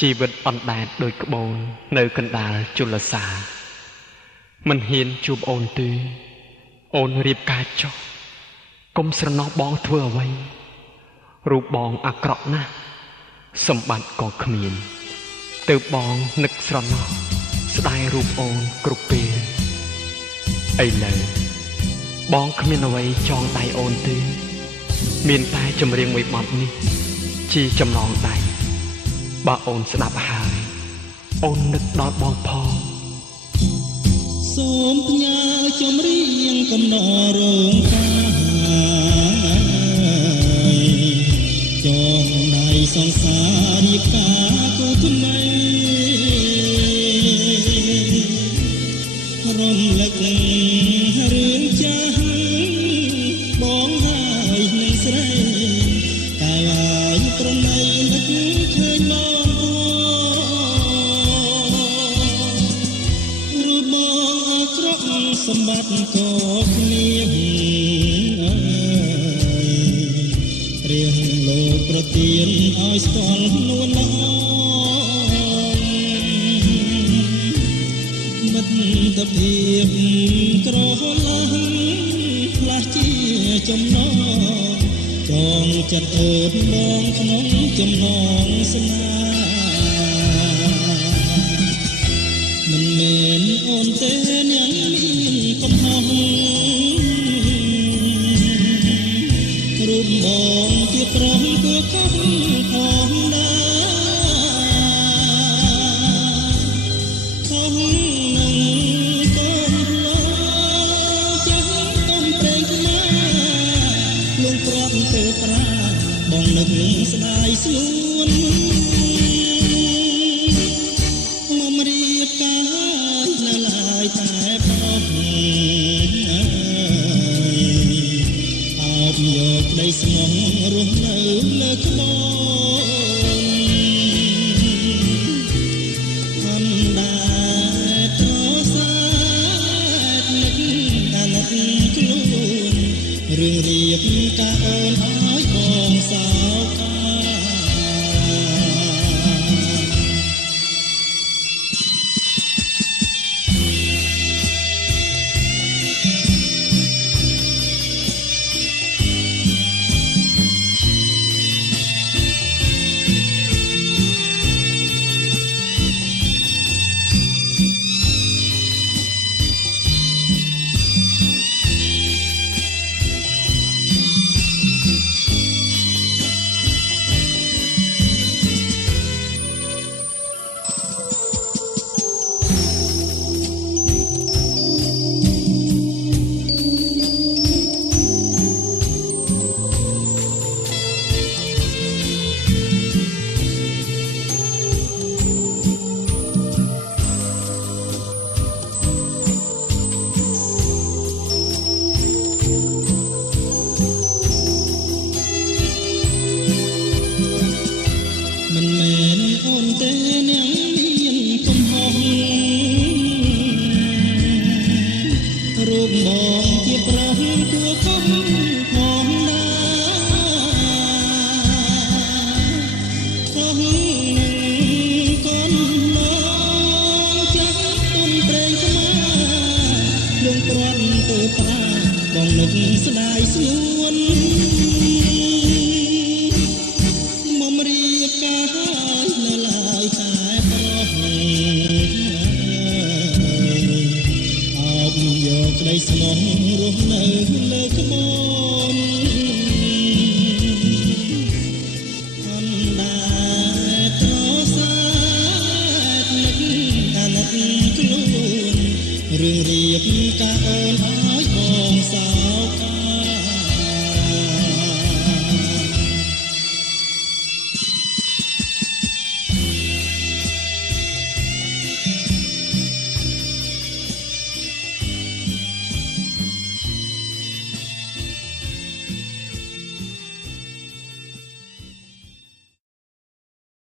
ជីវិតអណ្ដែតដោយក្បូននៅកណ្ដាលជលសាមិនហ៊ានជួបអូនទេអូនរៀបការចុះកុំស្រណោះបងធ្វើអ្វីរូបបងអាក្រក់ណាស់សម្បត្តិក៏គ្មានទៅបងនឹកស្រណោះស្ដាយរូបអូនគ្រប់ពេលឥឡូវបងគ្មានអ្វីចងដៃអូនទេមានតែចម្រៀងមួយបទនេះជាចំណងដៃបើអូនស្ដាប់ហើយអូននឹកដល់បងផងសូមផ្ញើចម្រៀងកំណររងការចងដៃសង្សាររៀបការគូថ្មីរំលឹករឿងចាស់បងហើយនឹងស្រីកាលហើយប្រណីនឹកឃើញបងរូបបងអាក្រក់សម្បត្តិក៏គ្មានព្រះលោកប្រទានឲ្យស្គាល់នួនល្អមិត្តភាពក្រឡាស់ផ្លាស់ជាចំណងចងចិត្តអូនបងក្នុងចំណងស្នេហ៍មិនមែនអូនទេអ្នកមានកំហុសរូបបងជាប្រុសគួរខុសផងដែរខុសនឹងកូនឡោចេះកុំព្រេងខ្មាលងព្រាត់ទៅប្រាបងនឹកស្ដាយស្នួនមករៀបការនៅឡើយតែប្រុសអោបយកក្តីស្មោះរស់នៅលើក្បូនអណ្ដែតត្រសាទនឹកតែនឹកខ្លួនរឿងរៀបការអូនឲ្យបងសោកមិនមែនអូនទេ